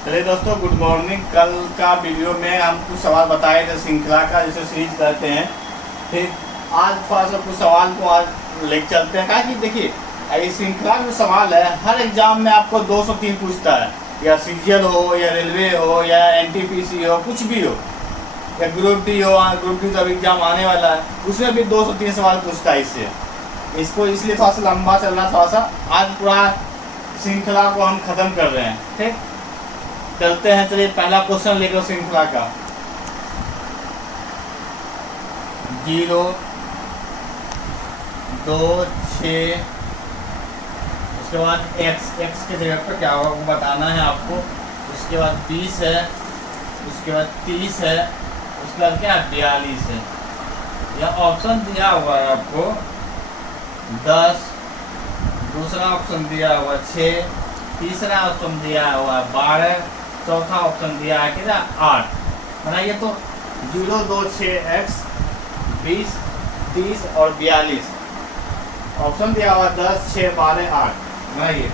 चलिए दोस्तों, good morning. कल का वीडियो में हम कुछ सवाल बताए थे श्रृंखला का, जिसे सीरीज कहते हैं। फिर आज थोड़ा सा कुछ सवाल को आज लेके चलते हैं। क्या कि देखिए, इस श्रृंखला का जो सवाल है, हर एग्जाम में आपको 203 पूछता है, या सीजीएल हो, या रेलवे हो, या एनटीपीसी हो, कुछ भी हो, या ग्रुप डी हो। ग्रुप डी का एग्जाम आने वाला है, उसमें भी 203 सवाल पूछता है। इसको इसलिए थोड़ा सा लंबा चल रहा, थोड़ा सा आज पूरा श्रृंखला को हम खत्म कर रहे हैं। ठीक, चलते हैं। चलिए, पहला क्वेश्चन लेकर श्रृंखला का 0, 2, 6, उसके बाद x के जगह पर क्या होगा वो बताना है आपको। उसके बाद 20 है, उसके बाद 30 है, उसके बाद क्या 42 है। यह ऑप्शन दिया हुआ है आपको 10, दूसरा ऑप्शन दिया हुआ 6, तीसरा ऑप्शन दिया हुआ 12, चौथा ऑप्शन दिया है कितना 8। बनाइए तो 0, 2, 6, x, 20, 30 और 42। ऑप्शन दिया हुआ 10, 6, 12, 8। बनाइए।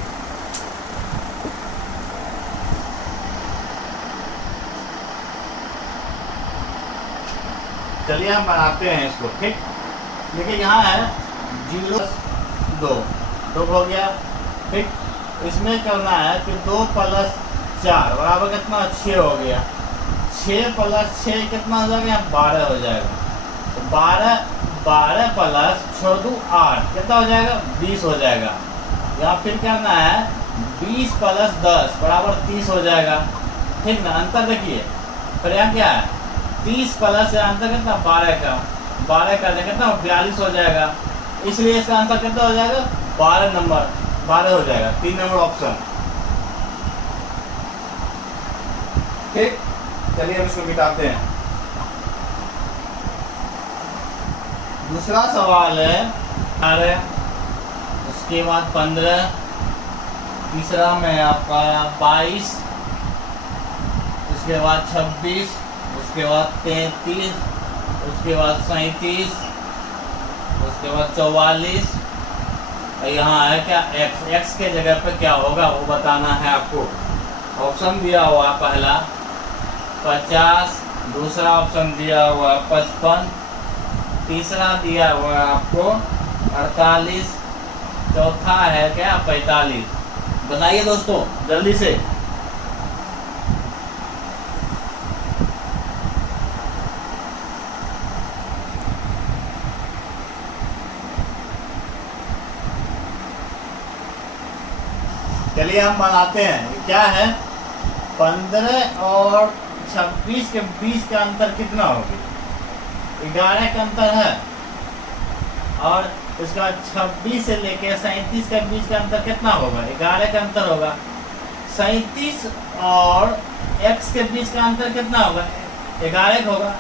चलिए हम बनाते हैं इसको। ठीक, देखिए यहाँ है 0, 2 हो गया। ठीक, इसमें करना है कि 2 + 4 बराबर कितना 6 हो गया। 6 + 6 कितना हो जाएगा, 12 हो जाएगा। तो 12 + 6 × 2 = 8, कितना हो जाएगा 20 हो जाएगा। या फिर करना है 20 + 10 बराबर 30 हो जाएगा। ठीक ना, अंतर देखिए। फिर यहाँ क्या है 30 प्लस अंतर कितना 12 का, 12 का कितना 42 हो जाएगा। इसलिए इसका आंसर कितना हो जाएगा 12 हो जाएगा। 3 नंबर ऑप्शन। ठीक, चलिए हम इसको मिटाते हैं। दूसरा सवाल है 18, उसके बाद 15, तीसरा में आपका 22, उसके बाद 26, उसके बाद 33, उसके बाद 37, उसके बाद 44। और यहाँ है क्या x के जगह पे क्या होगा वो बताना है आपको। ऑप्शन दिया हुआ पहला 50, दूसरा ऑप्शन दिया हुआ 55, तीसरा दिया हुआ आपको 48, चौथा है क्या 45। बताइए दोस्तों जल्दी से। चलिए हम बनाते हैं। क्या है 15 और 26 के बीच का अंतर कितना होगा, 11 का अंतर है। और इसका 26 से लेके 37 के बीच का अंतर कितना होगा, 11 का अंतर होगा। 37 और x के बीच का अंतर कितना होगा, 11 का होगा।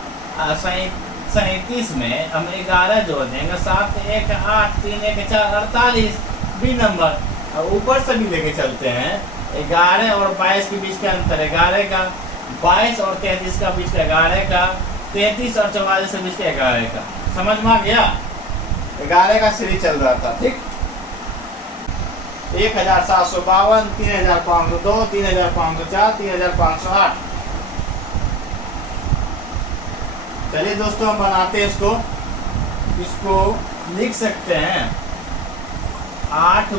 37 में हम 11 जोड़ देंगे, 7, 1, 8, 3, 1, 4, 48 बी नंबर। और ऊपर से भी लेके चलते हैं 11 और 22 के बीच का अंतर 11 का, 22 और 33 का बीच का 11 का, 33 और 44 के बीच का 11 का। समझ में आ गया। 11 का सीरीज चल रहा था। ठीक, 1752, 3502, 3504, 3508। चलिए दोस्तों हम बनाते हैं इसको लिख सकते हैं 8 ×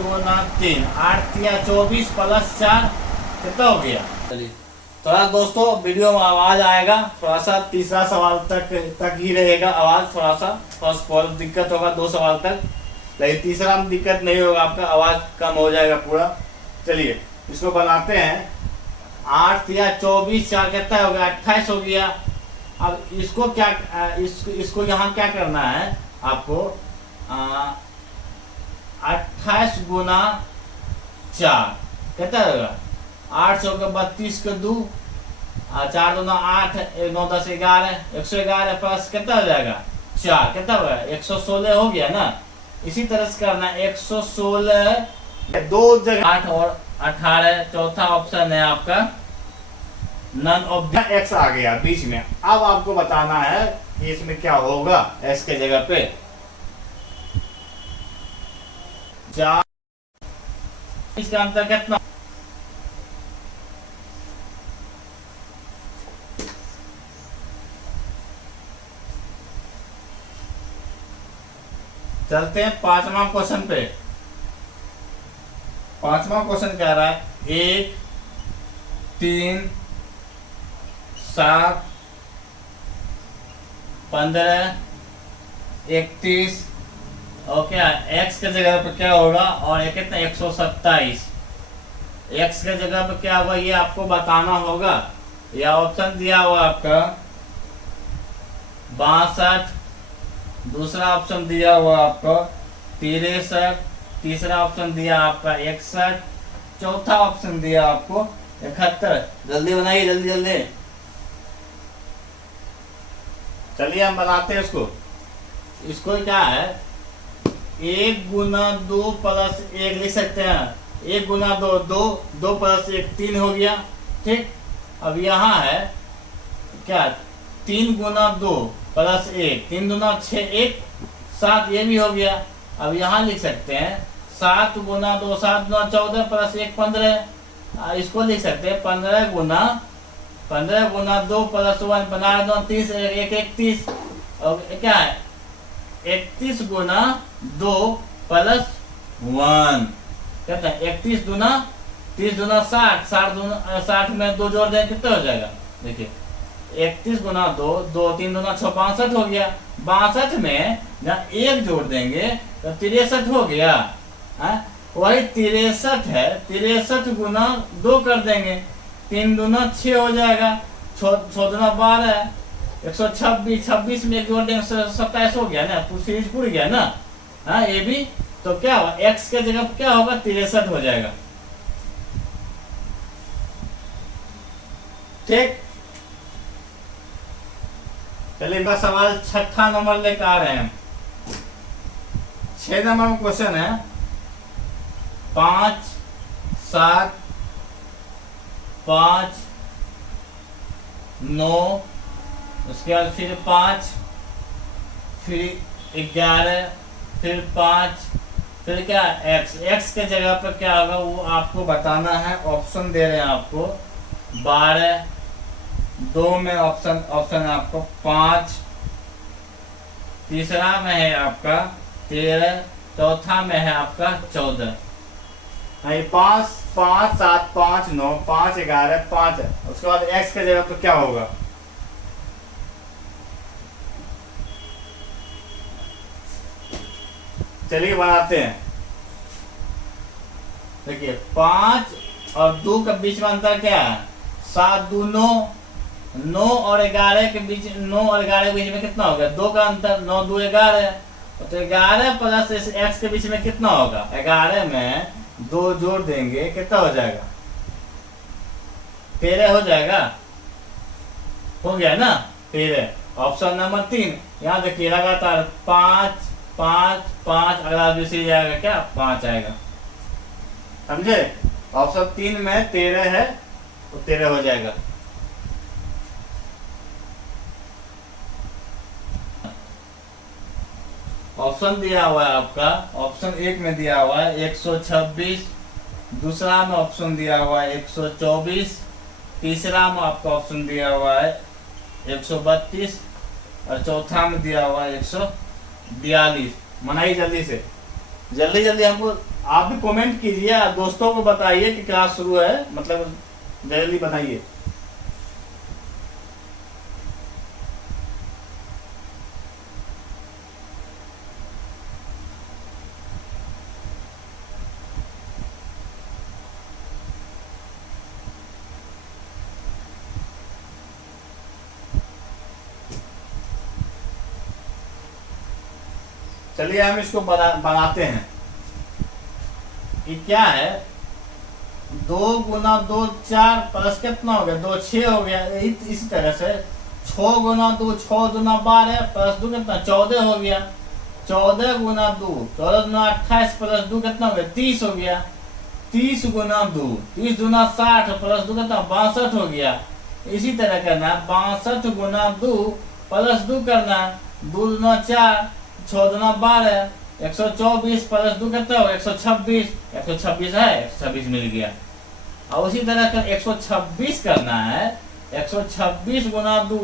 3, 8 × 24 + 4 कितना हो गया। चलिए थोड़ा दोस्तों वीडियो में आवाज आएगा, थोड़ा सा तीसरा सवाल तक ही रहेगा आवाज। थोड़ा सा दिक्कत होगा 2 सवाल तक, लेकिन तीसरा में दिक्कत नहीं होगा, आपका आवाज कम हो जाएगा पूरा। चलिए इसको बनाते हैं। 8 × 24 4 कितना हो गया 28 हो गया। अब इसको क्या इसको यहाँ क्या करना है आपको, 28 × 4 कितना होगा 8 सौ के 32 के 2, 4 2 8, 1 9 10 11, 111 प्लस कितना हो जाएगा 4 कितना होगा 116 हो गया ना। इसी तरह से करना 116 दो जगह 8 और 18। चौथा ऑप्शन है आपका नन ऑफ द एक्स आ गया बीच में। अब आपको बताना है कि इसमें क्या होगा एक्स के जगह पे। 4 इसका अंतर कितना चलते हैं पांचवा क्वेश्चन पे। पांचवा क्वेश्चन कह रहा है 1, 3, 7, 15, 31 और क्या x के जगह पे क्या होगा, और ये कितना 127। x के जगह पे क्या होगा ये आपको बताना होगा। या ऑप्शन दिया हुआ आपका 62, दूसरा ऑप्शन दिया हुआ आपको 63, तीसरा ऑप्शन दिया आपका 61, चौथा ऑप्शन दिया आपको 71। जल्दी बनाइए, जल्दी जल्दी। चलिए हम बनाते हैं इसको क्या है, 1 गुना 2 प्लस 1 लिख सकते हैं। 1 गुना 2 2, 2 प्लस 1 3 हो गया। ठीक, अब यहाँ है क्या 3 गुना 2 प्लस 1, 3 गुना 6 1 7, ये भी हो गया। अब यहाँ लिख सकते हैं 7 गुना 2 7 गुना 14 प्लस 1 15। इसको लिख सकते हैं 15 गुना 2 प्लस 1 15 गुना 30 1 31। और क्या है 31 गुना 2 प्लस 1, कहते हैं 31 गुना 30 गुना 60, 60 में 2 जोड़ दें कितना हो जाएगा। देखिए 31 गुना 2, 2 3 गुना 6 62 हो गया। 62 में जहाँ 1 जोड़ देंगे तो 63 हो गया। वही 63 है, 63 गुना 2 कर देंगे, 3 गुना 6 हो जाएगा, 6 गुना 12, 126, 26 में 1 जोड़ देंगे 27 हो गया ना, सीरीज पूरी गया ना। हाँ ये भी तो क्या होगा x के जगह क्या होगा 63 हो जाएगा। ठीक, चलिए इनका सवाल 6ठा नंबर लेकर आ रहे हैं। 6 नंबर में क्वेश्चन है 5 7 5 9, उसके बाद फिर 5, फिर 11, फिर 5, फिर क्या x के जगह पर क्या होगा वो आपको बताना है। ऑप्शन दे रहे हैं आपको 12, 2 में ऑप्शन है आपको 5, तीसरा में है आपका 13, चौथा में है आपका 14। 5 5 7 5 9 5 11 5 है। उसके बाद x के जगह पर क्या होगा, चलिए बनाते हैं। देखिए 5 और 2 के बीच में अंतर क्या है 7 2 9, 9 और 11 के बीच, 9 और 11 के बीच में कितना होगा 2 का अंतर, 9 2 11। तो 11 प्लस इस x के बीच में कितना होगा, 11 में 2 जोड़ देंगे कितना हो जाएगा 13 हो जाएगा। हो गया ना 13। ऑप्शन नंबर 3 यहाँ देखिए लगातार 5 5 5, अगला दूसरी जाएगा क्या 5 आएगा, समझे। ऑप्शन 3 में 13 है तो 13 हो जाएगा। ऑप्शन दिया हुआ है आपका, ऑप्शन 1 में दिया हुआ है 126, दूसरा में ऑप्शन दिया हुआ है 124, तीसरा में आपका ऑप्शन दिया हुआ है 132 और चौथा में दिया हुआ है 142। मनाइए जल्दी से, जल्दी जल्दी हमको आप भी कमेंट कीजिए, दोस्तों को बताइए कि क्लास शुरू है, मतलब जल्दी बताइए। चलिए हम इसको बनाते हैं। ये क्या है 2 गुना 2 4 प्लस कितना हो गया 2 6 हो गया। इसी तरह से 6 गुना 2 6 गुना 12 प्लस 2 कितना 14 हो गया। 14 गुना 2 14 गुना 28 प्लस 2 कितना हो गया 30 हो गया। 30 गुना 2 30 गुना 60 प्लस 2 कितना 62 हो गया। इसी तरह करना 62 गुना 2 प्लस 2 करना 2 गुना 4 6 गुना 12 124 प्लस 2 कितना हो 126 126 है 126 मिल गया। और उसी तरह कर 126 करना है 126 गुना 2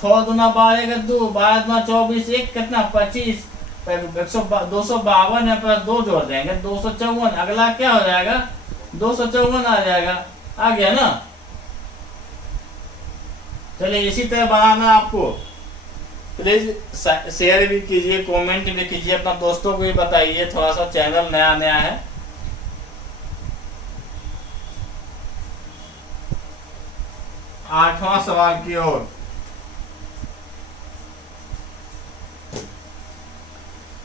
6 गुना 12 का 2 12 गुना 24 1 कितना 25 252 है प्लस 2 जोड़ देंगे 254। अगला क्या हो जाएगा 254 आ जाएगा। आ गया ना। चलिए इसी तरह बनाना आपको। प्लीज शेयर भी कीजिए, कमेंट भी कीजिए, अपना दोस्तों को भी बताइए। थोड़ा सा चैनल नया नया है। आठवां सवाल की ओर।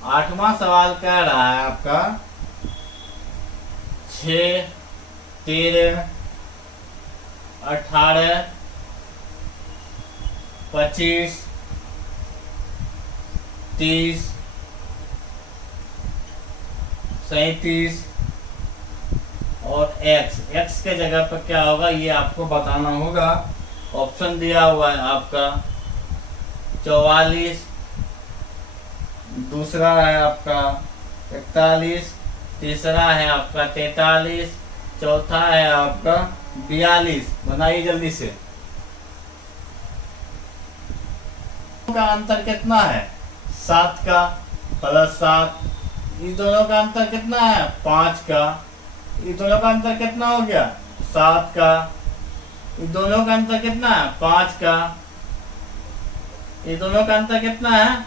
आठवां सवाल कह रहा है आपका 6, 13, 18, 25, 30, 37 और x के जगह पर क्या होगा ये आपको बताना होगा। ऑप्शन दिया हुआ है आपका 44, दूसरा है आपका 41, तीसरा है आपका 43, चौथा है आपका 42। बनाइए जल्दी से। का अंतर कितना है 7 का प्लस 7। इस दोनों का अंतर कितना है 5 का। इस दोनों का अंतर कितना हो गया 7 का। इस दोनों का अंतर कितना है 5 का। इस दोनों का अंतर कितना है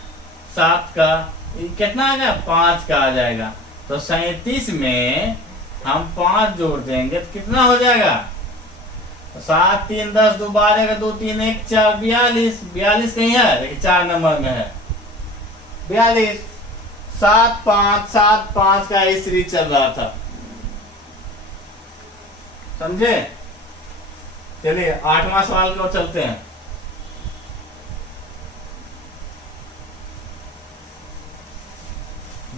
7 का। ये कितना आ गया 5 का आ जाएगा। तो 37 में हम 5 जोड़ देंगे तो कितना हो जाएगा 7, 3, 10, 2, 12, 2, 3, 1, 4, 42। 42 कहीं है देखिए 4 नंबर में है 42। 7, 5, 7, 5 का ही सीरीज चल रहा था। समझे। चलिए 8वां सवाल की ओर चलते हैं।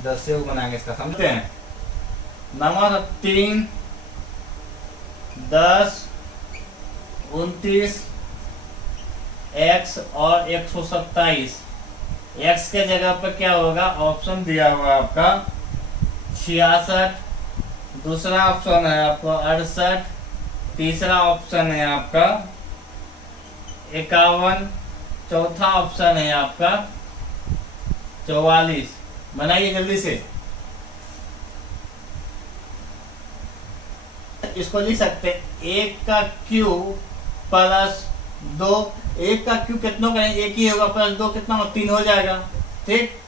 दस योग बनाएंगे इसका। समझते हैं। नंबर 3, 10, 29, x और 127। x के जगह पर क्या होगा ऑप्शन दिया हुआ आपका 66, दूसरा ऑप्शन है आपका 68, तीसरा ऑप्शन है आपका 51, चौथा ऑप्शन है आपका 44। बनाइए जल्दी से। इसको लिख सकते हैं 1 का क्यूब प्लस 2। 1 का क्यूब कितनों का है 1 ही होगा, प्लस 2 कितना हो 3 हो जाएगा। ठीक।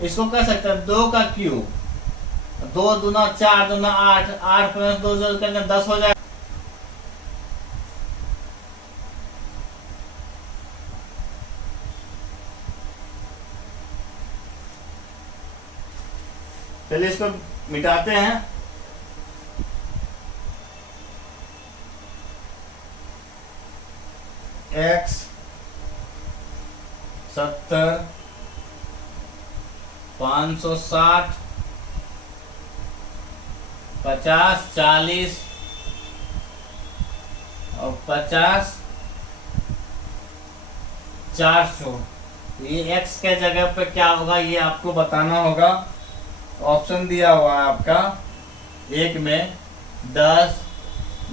इसको कह सकते हैं 2 का क्यूब 2 दूना 4 दूना 8, 8 प्लस 2 जोड़ करके 10 हो जाएगा। चलिए इसको मिटाते हैं। x 70, 560, 50, 40 और 50, 400। ये x के जगह पे क्या होगा ये आपको बताना होगा। ऑप्शन दिया हुआ है आपका 1 में 10,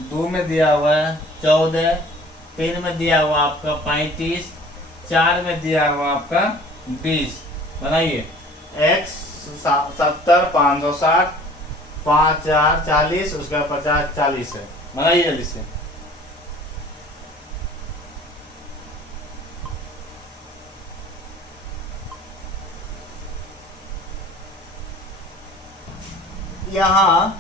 2 में दिया हुआ है 14, 3 में दिया हुआ आपका 35, 4 में दिया हुआ आपका 20। बनाइए x 70, 560, 5, 4, 40, उसका 50, 40 है। बनाइए जल्दी से। यहाँ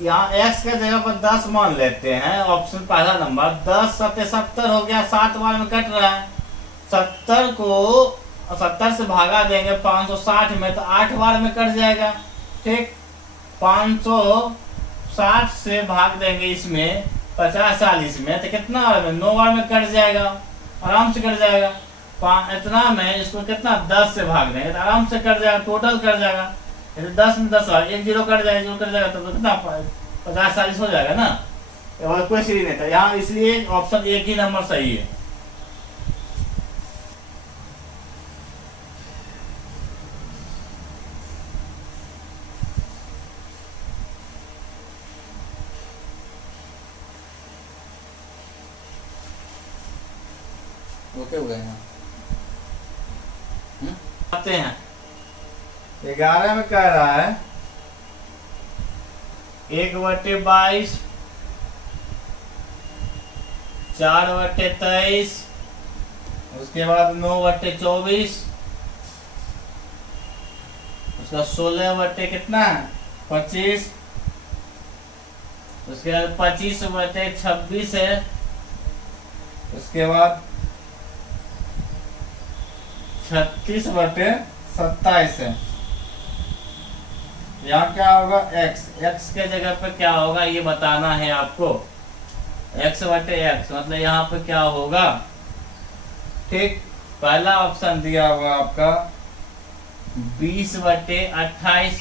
x के जगह पर 10 मान लेते हैं। ऑप्शन पहला नंबर 10 7 70 हो गया। 7 बार में कट रहा है। 70 को 70 से भागा देंगे 560 में तो 8 बार में कट जाएगा। ठीक। 560 से भाग देंगे इसमें 50 40 में तो कितना बार में 9 बार में कट जाएगा। आराम से कट जाएगा। इतना में इसको कितना 10 से भाग देंगे तो आराम से कट जाएगा। टोटल कट जाएगा। 10 में 10 बार 1 0 कट जाएगा। 0 कट जाएगा तो कितना 50 40 हो जाएगा ना। और कोई सीरीज नहीं था यहाँ, इसलिए ऑप्शन 1 ही नंबर सही है। ओके हो गए हैं। आते हैं 11 में कह रहा है 1/22, 4/23, उसके बाद 9/24, उसका 16 कितना है 25, उसके बाद 25/26 है, उसके बाद 36/27 है। यहाँ क्या होगा x के जगह पे क्या होगा ये बताना है आपको। x/x मतलब यहाँ पे क्या होगा। ठीक, पहला ऑप्शन दिया हुआ आपका 20/28,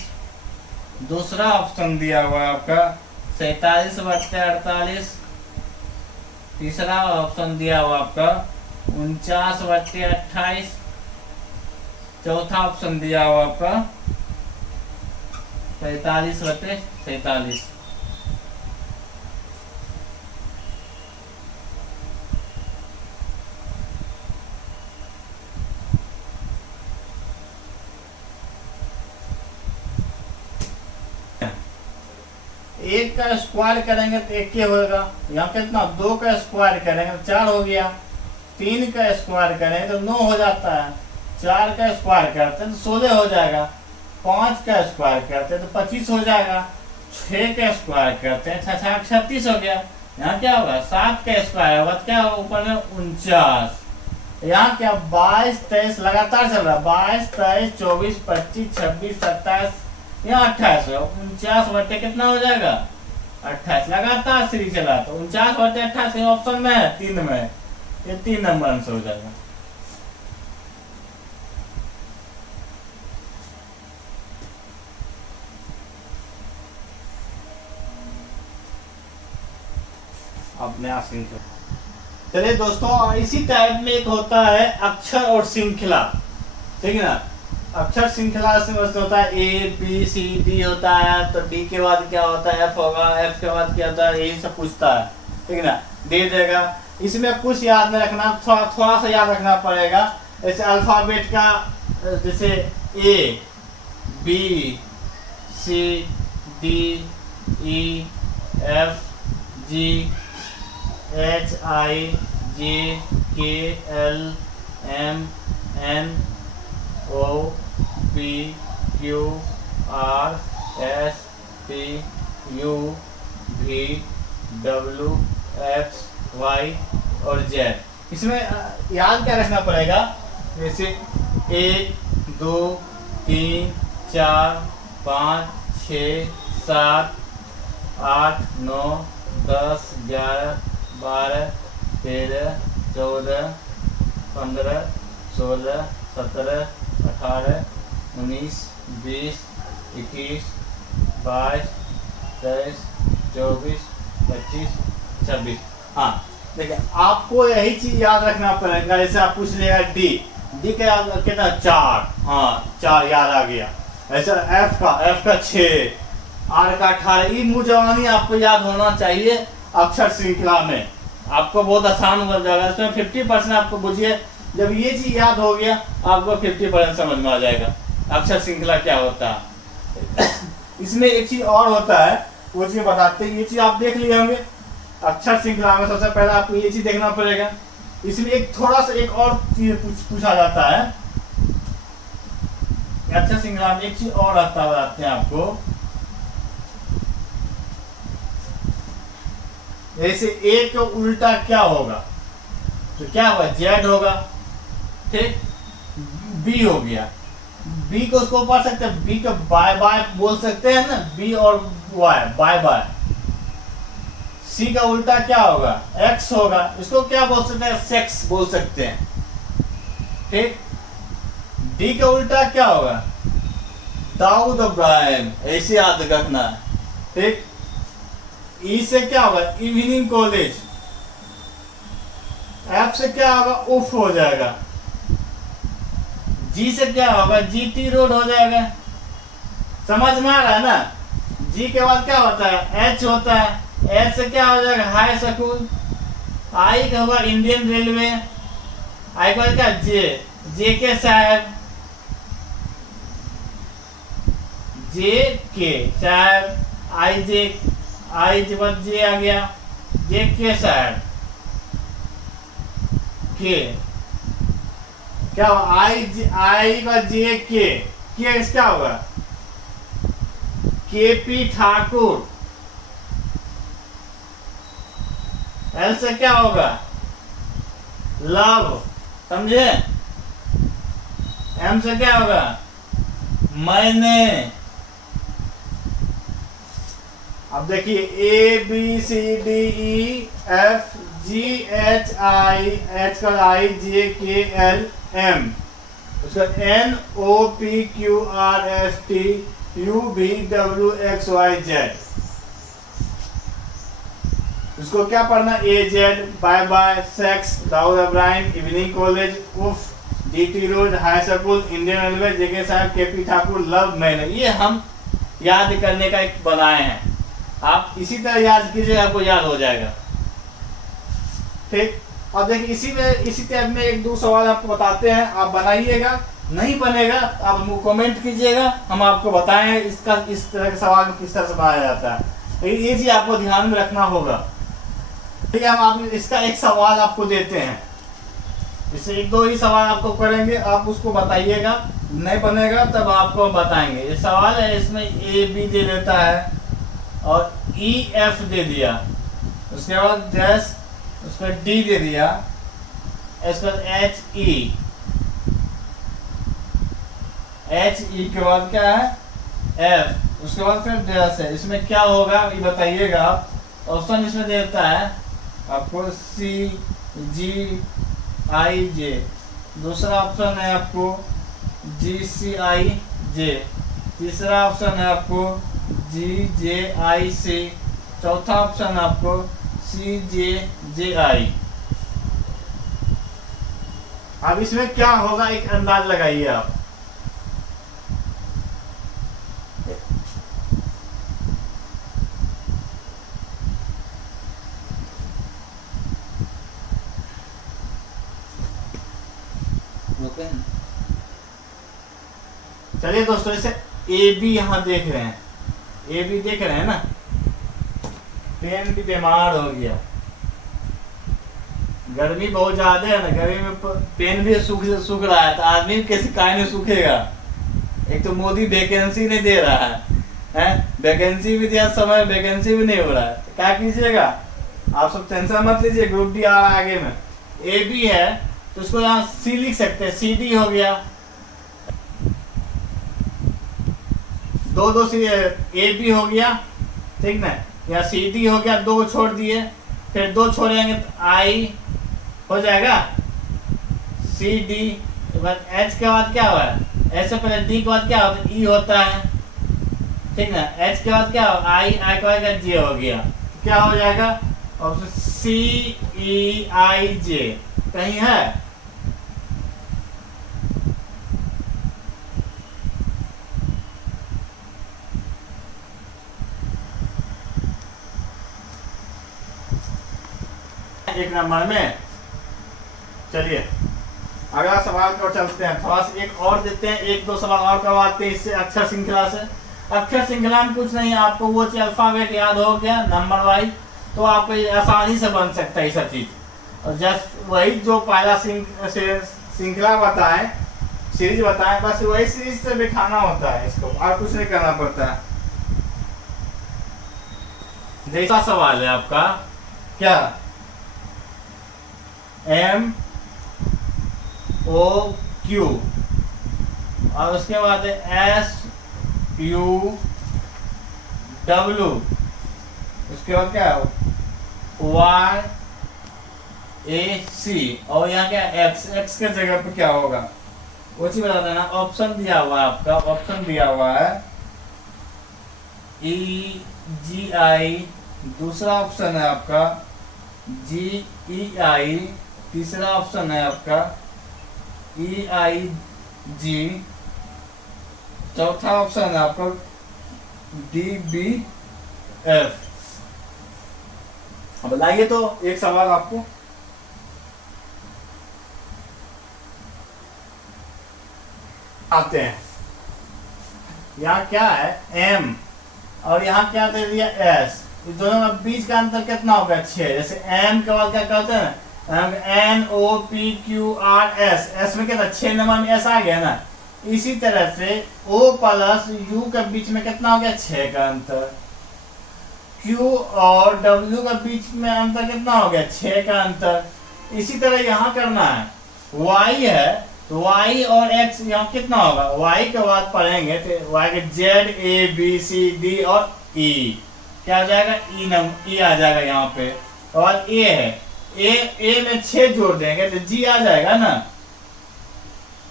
दूसरा ऑप्शन दिया हुआ है आपका 47/48, तीसरा ऑप्शन दिया हुआ आपका 49/28, चौथा ऑप्शन दिया हुआ आपका 45/47। एक का स्क्वायर करेंगे तो एक होगा, यहाँ कितना 2 का स्क्वायर करेंगे तो 4 हो गया, 3 का स्क्वायर करेंगे तो 9 हो जाता है, 4 का स्क्वायर करते हैं तो 16 हो जाएगा, 5 का स्क्वायर करते हैं तो 25 हो जाएगा, 6 का स्क्वायर करते हैं 6 36 हो गया। यहाँ क्या होगा 7 का स्क्वायर होगा तो क्या होगा ऊपर में 49। यहाँ क्या 22 23 लगातार चल रहा है, 22 23 24 25 26 27, यहाँ 28 है, 49 कितना हो जाएगा 28, लगातार सीरीज चला तो 49/28 ऑप्शन में है 3 में, ये 3 नंबर आंसर हो जाएगा। अपने आप चलिए दोस्तों, इसी टाइप में एक होता है अक्षर और श्रृंखला, ठीक है ना। अक्षर श्रृंखला से होता है ABCD होता है, तो D के बाद क्या होता है F होगा, F के बाद क्या होता है, यही सब पूछता है, ठीक है ना, दे देगा। इसमें कुछ याद नहीं रखना, थोड़ा सा याद रखना पड़ेगा। जैसे अल्फाबेट का जैसे ABCDEFGHIJKLMNOPQRSTUVWXY और Z। इसमें याद क्या रखना पड़ेगा, जैसे 1 2 3 4 5 6 7 8 9 10 11 12 13 14 15 16 17 18 19 20 21 22 23 24 25 26। हाँ देखिए, आपको यही चीज याद रखना पड़ेगा। जैसे आप पूछ लेगा डी का कितना 4, हाँ 4 याद आ गया। ऐसा एफ का 6, आर का 18, ये मुझे आपको याद होना चाहिए अक्षर श्रृंखला में, आपको बहुत आसान हो जाएगा। इसमें 50% आपको बुझिए, जब ये चीज याद हो गया आपको 50% समझ में आ जाएगा अक्षर श्रृंखला क्या होता है। इसमें एक चीज और होता है, वो चीज बताते हैं। ये चीज आप देख लिए होंगे अक्षर श्रृंखला में, सबसे पहले आपको ये चीज देखना पड़ेगा। इसमें एक थोड़ा सा एक और चीज पूछा जाता है अक्षर श्रृंखला में, एक चीज और आता बताते हैं आपको। जैसे ए का उल्टा क्या होगा, तो क्या होगा जेड होगा, ठीक। बी हो गया, बी को उसको पढ़ सकते हैं, बी को बाय बाय बोल सकते हैं ना, बी और वाई बाय बाय। सी का उल्टा क्या होगा एक्स होगा, इसको क्या बोल सकते हैं सेक्स बोल सकते हैं, ठीक। डी का उल्टा क्या होगा दाऊद इब्राहिम, ऐसे याद रखना है, ठीक। ई से क्या होगा इवनिंग कॉलेज, एफ से क्या होगा उफ हो जाएगा, जी से क्या होगा जीटी रोड हो जाएगा। समझ में आ रहा है ना। जी के बाद क्या होता है एच होता है, एच से क्या हो जाएगा हाई स्कूल, आई का होगा इंडियन रेलवे, आई का क्या जे के साहब, जे के, शायद आई जे, आई के बाद जे आ गया, जे के शायद के, क्या होगा, आई का जे के क्या होगा, के पी ठाकुर। एल से क्या होगा, लव, समझे। एम से क्या होगा, मैंने। अब देखिए A B C D E F G H I, H का I, J K L M, उसका N O P Q R S T U V W X Y Z. उसको क्या पढ़ना, A Z, bye bye, sex, Dawood Ibrahim, evening college, उफ, GT road, high school, Indian railway, JK साहब, KP Thakur, love, मैंने। ये हम याद करने का एक बनाए हैं, आप इसी तरह याद कीजिए, आपको याद हो जाएगा। ठीक, और देखिए इसी टाइप में एक दो सवाल आपको बताते हैं, आप बनाइएगा, नहीं बनेगा आप कमेंट कीजिएगा, हम आपको बताएं इसका इस तरह के सवाल किस तरह से बनाया जाता है। लेकिन ये चीज आपको ध्यान में रखना होगा। ठीक है, हम आप इसका एक सवाल आपको देते हैं, इससे एक दो ही सवाल आपको करेंगे, आप उसको बताइएगा, नहीं बनेगा तब आपको हम बताएंगे। ये सवाल है, इसमें ए बी दे देता है और ई एफ दे दिया, उसके बाद डैश, उसका डी दे दिया, इसका एच ई, एच ई के बाद क्या है, एफ, उसके बाद फिर डैश है। इसमें क्या होगा ये बताइएगा आप। ऑप्शन इसमें देता है आपको सी जी आई जे, दूसरा ऑप्शन है आपको जी सी आई जे, तीसरा ऑप्शन है आपको जी जे आई सी, चौथा ऑप्शन है आपको सी जे जे आई। अब इसमें क्या होगा एक अंदाज लगाइए आप। चलिए दोस्तों, इसे ए बी यहाँ देख रहे हैं, ए बी देख रहे हैं ना, पेन भी बीमार हो गया, गर्मी बहुत ज्यादा है ना, गर्मी में पेन भी सूख रहा है, तो आदमी कैसे काय नहीं सूखेगा। एक तो मोदी वैकेंसी नहीं दे रहा है, वैकेंसी भी दिया, समय वैकेंसी भी नहीं हो रहा है, तो क्या कीजिएगा आप सब, टेंशन मत लीजिए, ग्रुप डी आ रहा है आगे में। ए बी है तो उसको यहाँ सी लिख सकते हैं, सी डी हो गया, दो सी, ए बी हो गया, ठीक ना, या सी डी हो गया, दो छोड़ दिए, फिर दो छोड़ेंगे तो आई हो जाएगा, सी डी के बाद एच के बाद क्या हुआ है, एच से पहले डी के बाद क्या होता है, ई होता है, ठीक ना, एच के बाद क्या होगा, आई, आई के बाद जे हो गया, क्या हो जाएगा ऑप्शन सी ई आई जे, कहीं है। एक नंबर में। चलिए अगला सवाल की ओर चलते हैं, थोड़ा सा एक और देते हैं, एक दो सवाल और करवाते हैं इससे अक्षर श्रृंखला से। अक्षर श्रृंखला में कुछ नहीं, आपको वो अल्फाबेट याद हो गया नंबर वाइज, तो आप आसानी से बन सकता है सब चीज। और जस्ट वही जो पहला श्रृंखला बताए, सीरीज बताए, बस वही सीरीज से बिठाना होता है इसको, और कुछ नहीं करना पड़ता है। जैसा सवाल है आपका क्या, एम ओ क्यू, और उसके बाद एस यू डब्ल्यू, उसके बाद क्या वाई ए सी, और यहाँ क्या एक्स, एक्स के जगह पे क्या होगा वो चीज बता देना। ऑप्शन दिया हुआ है आपका, ऑप्शन दिया हुआ है ई जी आई, दूसरा ऑप्शन है आपका जी ई आई, तीसरा ऑप्शन है आपका ई आई जी, चौथा ऑप्शन है आपका डी बी एफ। अब लाइए तो एक सवाल आपको, आते हैं यहाँ क्या है m और यहाँ क्या दे दिया s, इस दोनों का बीच का अंतर कितना होगा 6। जैसे m के बाद क्या कहते हैं n o p q r s, s में क्या था 6 नंबर में s आ गया ना। इसी तरह से o प्लस u के बीच में कितना हो गया 6 का अंतर, q और w के बीच में अंतर कितना हो गया 6 का अंतर। इसी तरह यहाँ करना है, y है तो y और x यहाँ कितना होगा, y के बाद पढ़ेंगे तो y के z a b c d और e क्या आ जाएगा e आ जाएगा यहाँ पे। और a है, a में 6 जोड़ देंगे तो g आ जाएगा ना।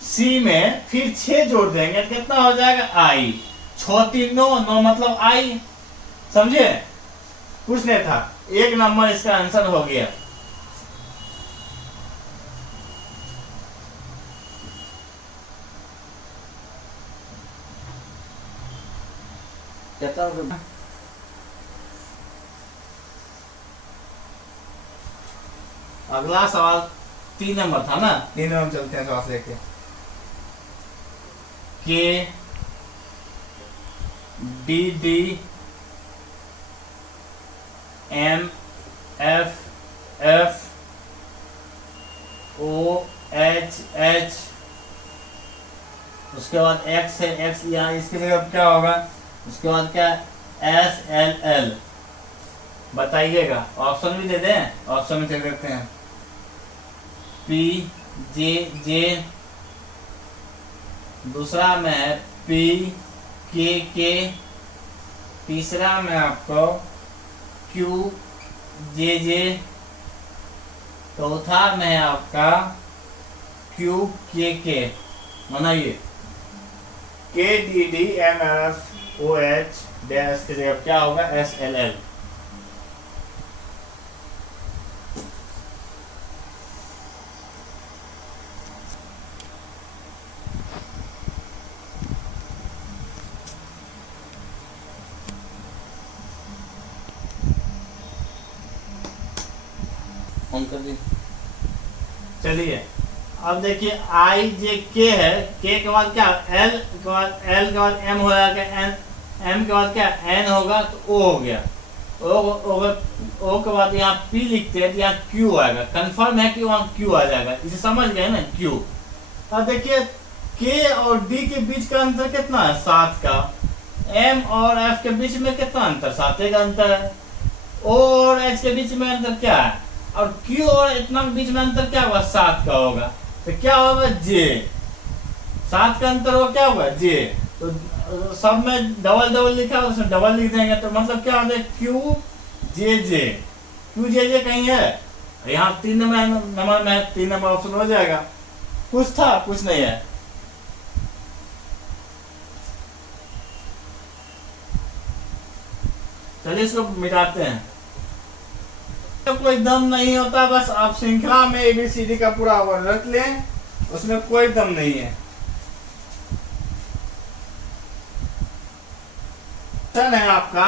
c में फिर 6 जोड़ देंगे तो कितना हो जाएगा i, 6 3 9 9 मतलब i, समझे। कुछ नहीं था, 1 नंबर इसका आंसर हो गया। अगला सवाल 3 नंबर था ना, 3 नंबर चलते हैं सवाल लेके। K D D M F F O H H, उसके बाद एक्स है, एक्स यहाँ इसकी जगह क्या होगा, उसके बाद क्या एस एल एल, बताइएगा। ऑप्शन भी दे दें, ऑप्शन में चेक करते हैं। पी जे जे, दूसरा में है पी के, तीसरा में आपको क्यू जे, चौथा में है आपका क्यू के। मनाइए K D D M F O H dash की जगह क्या होगा एस एल एल। चलिए अब देखिए आई जे के है, के के बाद क्या एल के बाद, एल के बाद एम हो जाएगा, एन एम के बाद क्या एन होगा तो ओ हो गया, ओ के बाद यहाँ पी लिखते हैं तो यहाँ क्यू आएगा। कंफर्म है कि वहाँ क्यू आ जाएगा, इसे समझ गए ना क्यू। अब देखिए के और डी के बीच का अंतर कितना है 7 का, एम और एफ के बीच में कितना अंतर 7 का अंतर है, ओ और एच के बीच में अंतर क्या है, और क्यू और इतना बीच में अंतर क्या होगा 7 का होगा, तो क्या होगा जे, 7 का अंतर होगा क्या होगा जे। तो सब में डबल डबल लिखा है उसमें डबल लिख देंगे तो मतलब क्या होगा क्यू जे जे, क्यू जे जे कहीं है यहाँ 3 नंबर में 3 नंबर ऑप्शन हो जाएगा। कुछ था कुछ नहीं है। चलिए इसको मिटाते हैं। तो कोई दम नहीं होता, बस आप श्रृंखला में एबीसीडी का पूरा वर्ड रख लें, उसमें कोई दम नहीं है। है आपका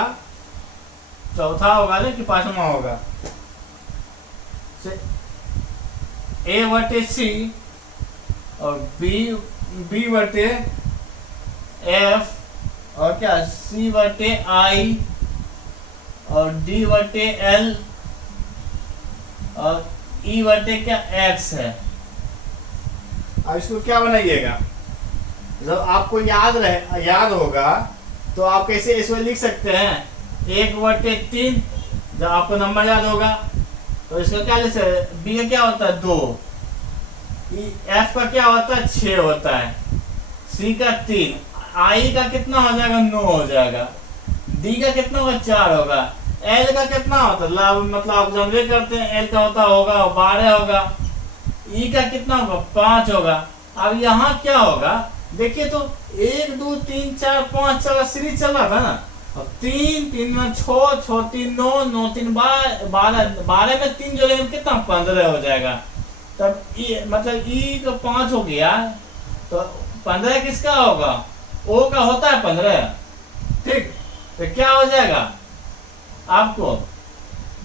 चौथा होगा ना कि 5वां होगा, ए बटे सी और बी बटे एफ और क्या सी बटे आई और डी बटे एल और ई बटे क्या एक्स है। अब इसको क्या बनाइएगा, जब आपको याद होगा तो आप कैसे इसमें लिख सकते हैं 1/3, जब आपको नंबर याद होगा तो इसका क्या लिख सकते हैं, बी का क्या होता है 2, एफ का क्या होता है 6 होता है, सी का 3, आई का कितना हो जाएगा 9 हो जाएगा, डी का कितना होगा 4 होगा, एल का कितना होता है मतलब आप समझे करते हैं एल का होगा 12 होगा, ई का कितना होगा 5 होगा। अब यहाँ क्या होगा देखिए तो 1 2 3 4 5 चला सीरीज चल रहा था ना, अब 3 3 में 6 6 3 9 9 3 12 में 3 जोड़ेंगे कितना 15 हो जाएगा। तब ई मतलब ई का 5 हो गया तो 15 किसका होगा, ओ का होता है 15, ठीक। तो क्या हो जाएगा आपको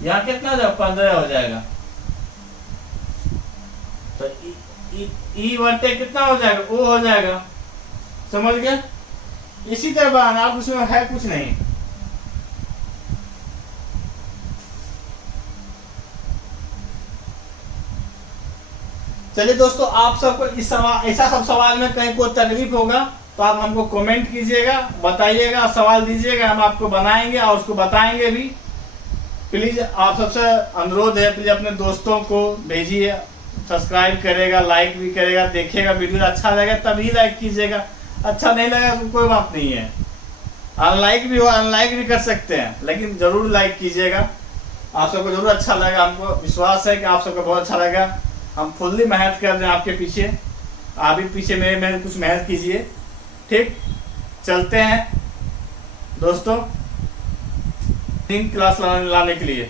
यहाँ कितना जाएगा 15 हो जाएगा, तो ई बटे कितना हो जाएगा ओ हो जाएगा, समझ गए। इसी तरह बनाना, आप उसमें है कुछ नहीं। चलिए दोस्तों, आप सबको इस सवाल, ऐसा सब सवाल में कहीं कोई तकलीफ होगा तो आप हमको कमेंट कीजिएगा, बताइएगा, सवाल दीजिएगा, हम आपको बनाएंगे और उसको बताएंगे भी। प्लीज आप सबसे अनुरोध है, प्लीज अपने दोस्तों को भेजिए, सब्सक्राइब करेगा, लाइक भी करेगा, देखेगा, वीडियो अच्छा लगेगा तभी लाइक कीजिएगा, अच्छा नहीं लगेगा तो कोई बात नहीं है, अनलाइक भी हो, अनलाइक भी कर सकते हैं, लेकिन जरूर लाइक कीजिएगा। आप सबको जरूर अच्छा लगा, हमको विश्वास है कि आप सबको बहुत अच्छा लगा। हम फुल्ली मेहनत कर रहे हैं आपके पीछे, आप भी पीछे मेरे कुछ मेहनत कीजिए। ठीक, चलते हैं दोस्तों 3 क्लास लाने के लिए।